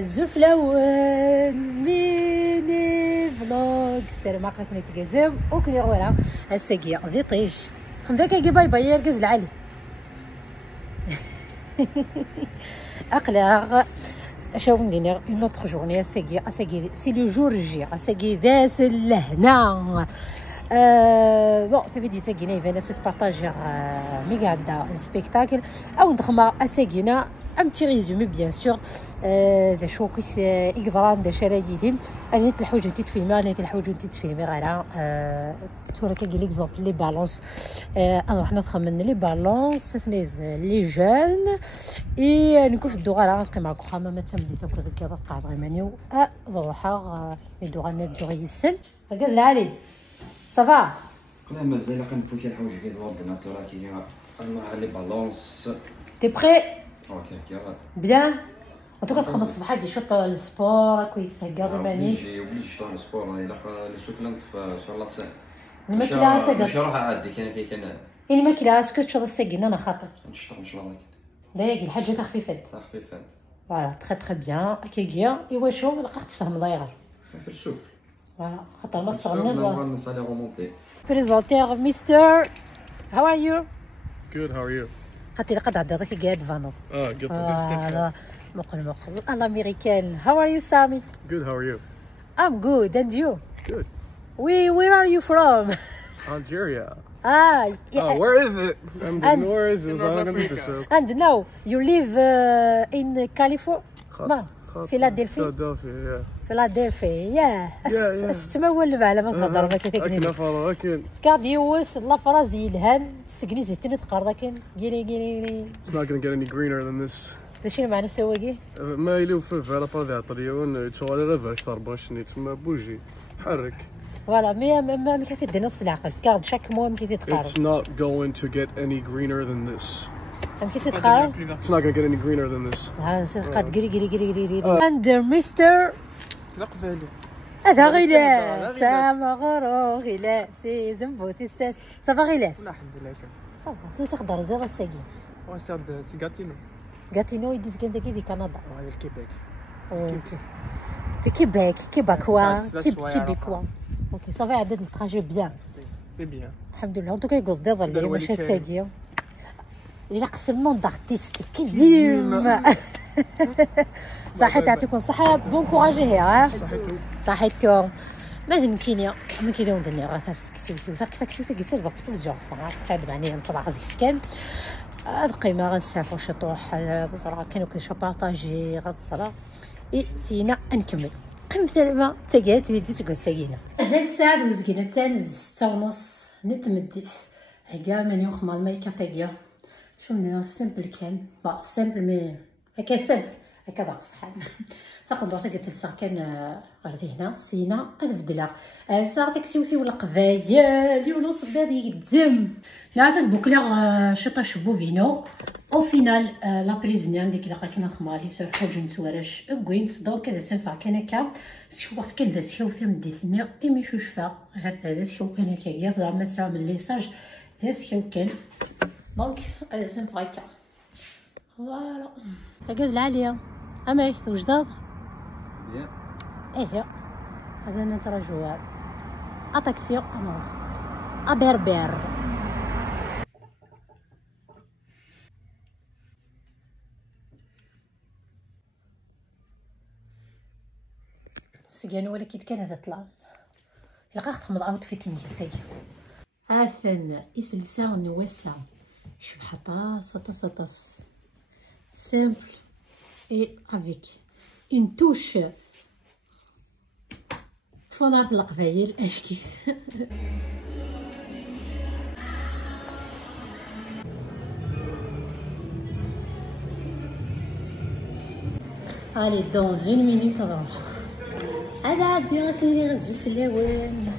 زفلون ميني فلوغ. السلام عليكم كنتي كازم وكني غولا الساقيه ذي طيج خمسة كي باي باي يركز العالي اقلاغ شاو ندير اون اوتر جورني الساقيه سي لو جور جي الساقيه ذاس لهنا بون في فيديو تاعنا يبان تبارطاجير مي قاعده السبيكتاكل او نخما اساقينا ام تي ريزومي بيان سور ذا شو كيف يقدران دا شرايدين اني الحوجه تتفيلمي اني الحوجه تتفيلمي غير تورا كاين ليكزومبل لي بالونس نروح نخمن لي بالونس ثني لي جون اي نكون في الدوغه نبقى معكم خامه ما تمدي تاكل ذكي قاعد غير مانيو ضروحه يدوغ لنا الدوغ يتسل ركز العالي صافا قلنا مازال كنفوت شي الحوايج في الاورديناتور كي انا لي بالونس تي بري اوكي يلا بيان انت كتخدم الصباح كي شوط السبور كويس هكا ماني نجي شطون السبور الا السفلان في لاسين الماكله ساقه ماشي روح عادي كاين يعني الماكله اسكو تشوط الساقين انا خاطر نشطح ان شاء الله دايك الحاجه تاع خفيفات فوالا تخي بيان كيكيا ايوا شوف لقيت تفهم ضايغر في السوق فوالا خاطر ما تغنى نسالي رومونتي بريزونتير مستر هاو ار يو Good, how are you? خاطر لقد عدى ذاك قاعد فانوض Good. فوالا مقل الامريكان هاو ار يو سامي Good, how are you? I'm good and you Good. where are you from Algeria. yeah. Oh, where is it? Where is it? And now you live in California Philadelphia استمول معلم نهضر ما كتكنيز كاد يوث لا فرازي الهان استكنيز تني تقرا كان قيلي It's not gonna get any greener than this. شنو معنى سواقي ما يلو في على بال ذا طريون تشوالي رافع اكثر باش تما بوجي حرك فوالا ما كتدير نص العقل كاد شاك مو ملي تقرا It's not going to get any greener than this. ملي تقرا It's not gonna get any greener than this. قاد قري اندر مستر قبالي هذا غلاس تا مغرو غلاس زنبوث الساس صافا غلاس الحمد لله صافا سوس خضر زير الساقي وساد سيغاتينو غاتينو يديز كندا كي في كندا هذا الكيبيك اوكي في كيبيكوا كيبيكوا اوكي صافي عدد التراجي بيان بيان الحمد لله انتو كيقص ديال اللي ماشي الساقيه الا قسم مون دارتيست كي ديما صحيت يعطيكم الصحه بون كوراج هي صحيتو ما يمكن ما كيداو الدنيا غا فاس كسوتي وثاك كسوتي كيصير ضغط كل جوع تعاد معني نطلع غادي سكان هاد القيمه غنسافروا شي طروح راه كانوا كلشي بارطاجي غتصرا اي سينا نكمل قيم ثلمه تقاد فيديو تقول ساينا زاد الساعه وزكينا تاني 6:30 نتمدت هكا ماني وخما الميك اب هكا شو ندير سامبل كان با سامبل مي هكا سامبل هكا داك الصحاب تاخذ دوطي قلت لها كان غادي هنا سينا غنبدلها صار ديك سيوتي ولا قبايل يولو صبادي يتزم نعسات بوكليغ شطه شبو فينو او فينال لا بريزنيان ديك لقا كنا خمالي سير حوج نتوارش كوينت دونك كذا سنفع كان هكا سيو وقت كان ذا سيو ثم ديثني ايمي شوشفا هذا سيو كان هكا يا ما تساوي من ليساج ذا سيو كان دونك هذا سنفع هكا فوالا ركز العاليه اما توجد ايه هذا نترجوا اتاكسيو ابربر سيجانو ولا كي كان هذا طلع لقى تخمض اوتفيت نجي ساي اثن اسلسا نوسع شوف طاس simple et avec une touche تفضلت القبايل اش كيف allez dans une minute هذا عندي غاسيني غزو في اللوان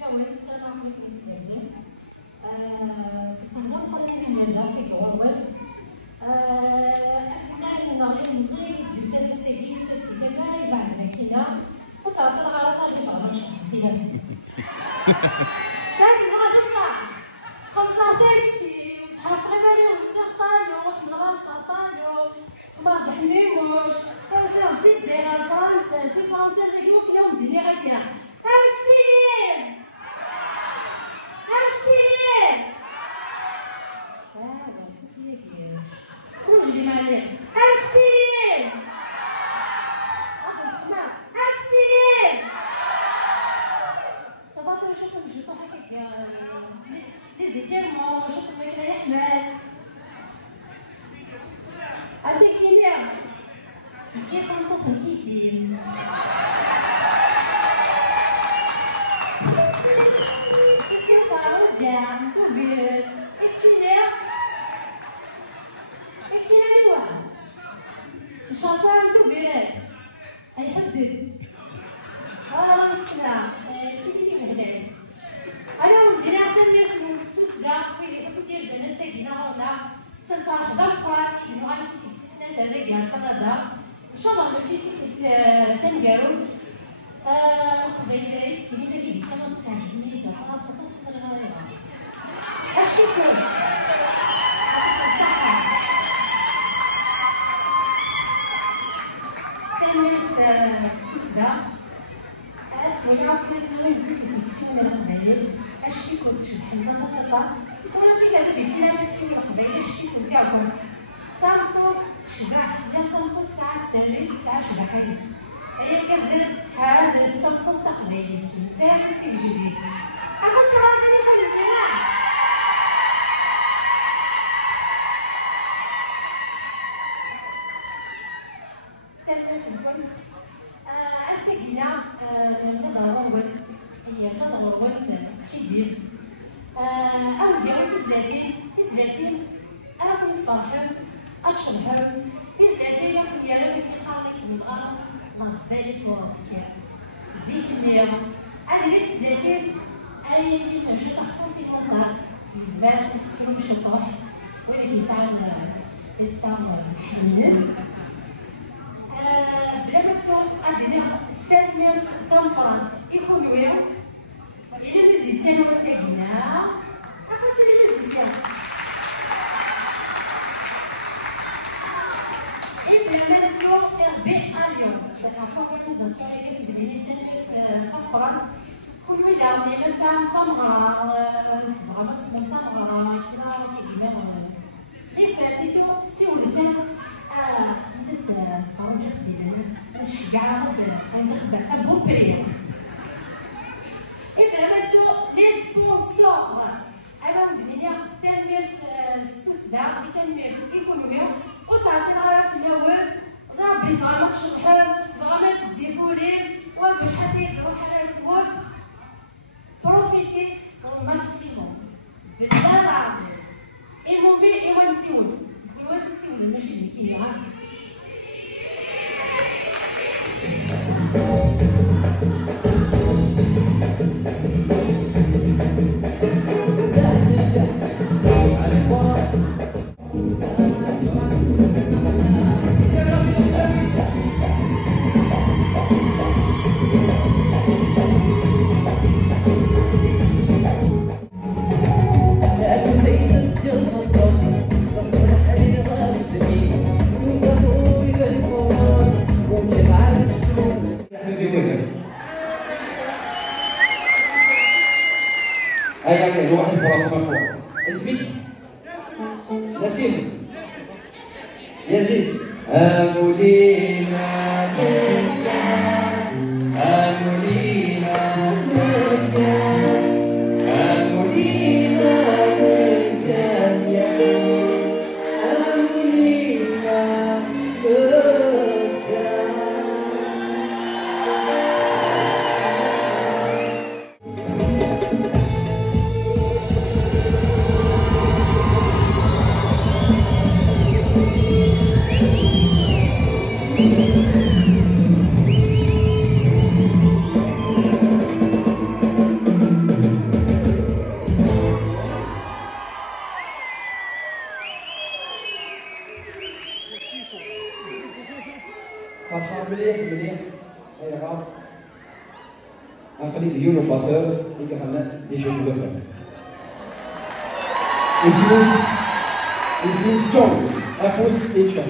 يا ويلي السلام عليكم كيتكازم سبحان الله قال لي من جازا كيورور الفنان ناغي مزيان يسد سيدي يسد سيدي ما يبعد كينا وتعطي الغرض اللي بغا نشرح فيها ساعات غادي تطلع خلصنا تاكسي وتحرص غير عليه ونسقطالو وحنا غنسقطالو وما حميموش فرنسا زيد دايره فرنسا سي فرنسا غير يوم الدنيا غادي هاوسيلي خرجي لي معايا هاوسيلي هاوسيلي صباط نشوف الجيطو هكاك لي زيتيرمون نشوف الماكله يحمل عندك كيميا كي تنطق الكيدين شاطر انتو بيرات هاي حدد والله مسنا كيديري بهدايا انا ودي نعتبر في السوس دا ويدي زعما ساكنه ولا سنفا حدا اخرى يبغى في السنه هذا كاع كندا ان شاء الله ماشي تنكاروز قبيله كتير داكي كما تعجبني دا خلاص خاصك تغيرها اش كيكون السوسه ولا كان نزيد الديكسيون القبائل اش كنت شحال من نصاص ولا تيلا بيتنا الديكسيون القبائل اش كنت كاع تنطط تشبع لا تنطط ساعه السيرفيس ساعه شبع حيس هي كزاد هذا تنطط تقبائل تاع تيجري اما صراحه في الجماعه السكينة زاد غروب هي زاد غروب كيدير أو ديالو تزلاتين أنا كنصاحب أتشرحب تزلاتين ياكل ديالو اللي كيقال لك بالغلط الله يبارك فيك زيت المية أنا اللي تزلاتين أي كيما جات أحسن في النهار الزبال كتسيرو باش تروح وهذيك الساعة محمد بلا ما تسوق غادي ناخد ثمن ثمرات ايكونوميه الى ميوزيسيان وساكنه عرفتي لي ميوزيسيان بلا ما تسوق بي اليونس اورغانيزاسيون اللي كتدير ثمن ثمرات كل وحده اللي مثلا ثمره مثلا ثمره كيما كيجيبها اللي فاتتو سولت ناس ناس فرنجة ديالنا نشجع نخدم بون بريود إبراماتو لي سبونسور أنا ندير تنمية السوسدة بتنمية الإيكونومية وتعطي الغاية تناول زعما بغا تشرحهم بغا تديفولي وباش حتى يديرو حلال الثبوت بروفيتي au maximum باللغة العربية إيوا نسيولو إيوا نسيولو ماشي نكيلي عادي هيا واحد براكم مرفوع اسمك نسيم يزيد أمولينا بالساعات أمولينا بالجاز أمولينا بالجاز أمولينا بالجاز caméra, un collègue de Yono Potter, et qui a des jeux de faire. This is John, Apples et John.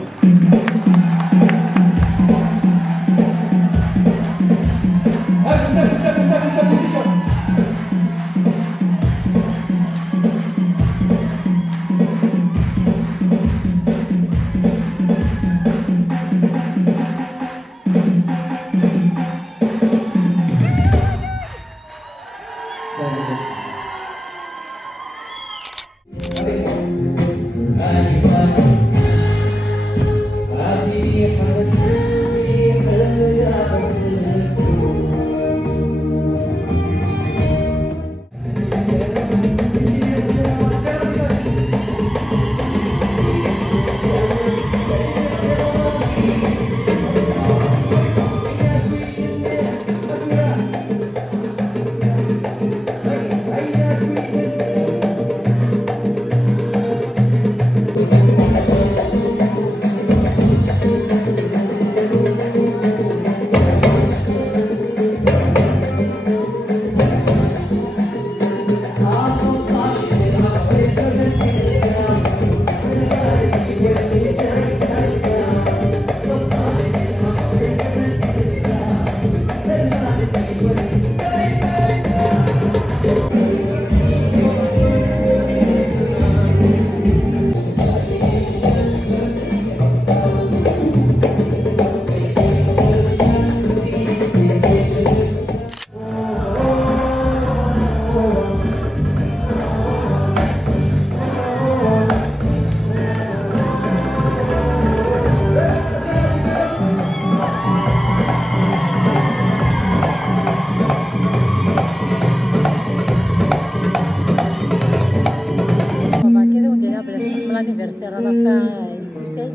لانيفرسير هذا فيها يكوسي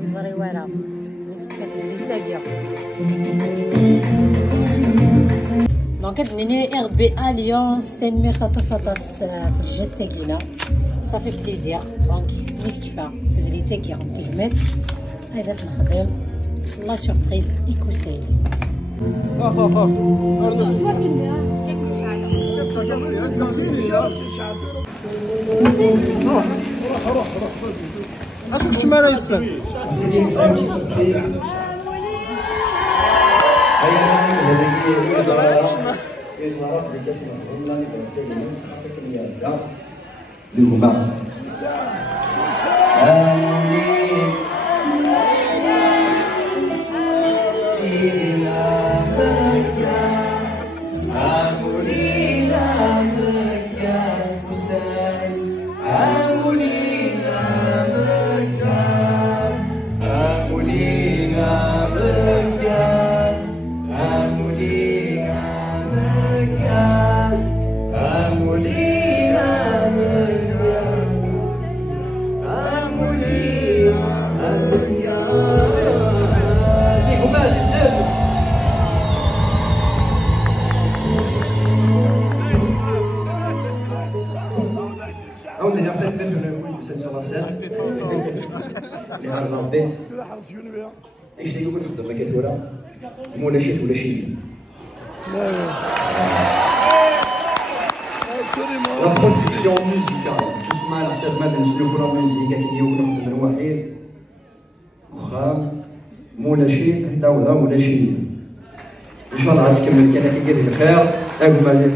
ويزري ورا كتزري تاكيا دونك هاد ار بي اليونس تنمير تاطاس في الجاز تاكينا صافي بليزير دونك ميكفا تزري تاكيا تهمات هذا تنخدم لا سوربريز يكوسي عرفتك شمال يسلم سيدي نسأل شي سوربريز هذيك وزارة اللي كتنظم لانيفرسير ديال خاصك ليا اللي هما اللي غنزرب به ايش اللي يقول نخدم كثوره مناشد ولا شي لا برودكسيون ميوزيكال تسمى على حساب ما نسلو في لا ميوزيك كي يقول نخدم الوحيد واخا مناشد حتى هو مناشد ان شاء الله غتكمل كاين كي قال الخير اكم عزيز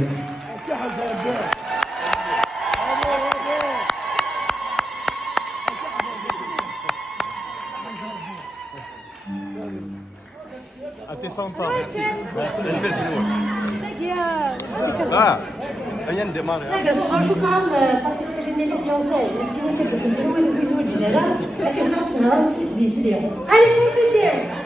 لا كنصغر شكرا باتيسيري ديال الفيونساي سيني كتنفلو هذوك يزوج جلاله ما كتزوج تنهار دي سيدي علي بروفيتي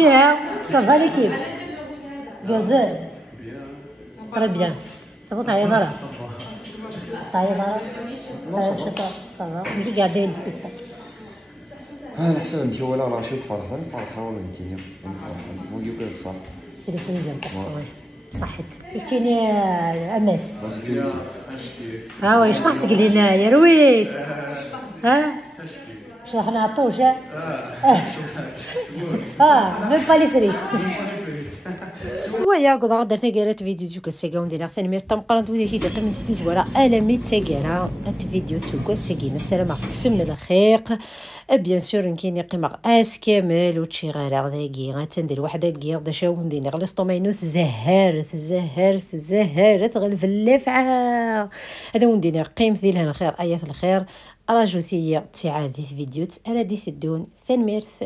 فيها صافا ليكيب غازال تري بيان صافا تعيط راه تعيط راه شكرا صافا ماشي قاعدين سبيكتاكل على حسب انت ولا راشد فرحان ولا كاين فرحان موليو كذا الصح سي لو بلوز امبورطون صحيت كايني امس ها واش ناقصك لينا يا رويت ها باش حنا عطوش ميم با لي فريت سوايا قد درت قالت فيديو تشوكا سيغون ديال ثاني مير تم قرنت ودي شي دقيقه من ستي زواره الامي تاغرا الفيديو تشوكا سيغينا السلام عليكم سم الخيق بيان سور كاين قيمه اس كامل وتشي غير داكي غتندير وحده كير دا شاو ندير غير ستومينوس زهرت غلف اللفعه هذا وندير قيمه ديال الخير ايات الخير راجوتيه تعادي فيديو على دي الدون ثاني ميرث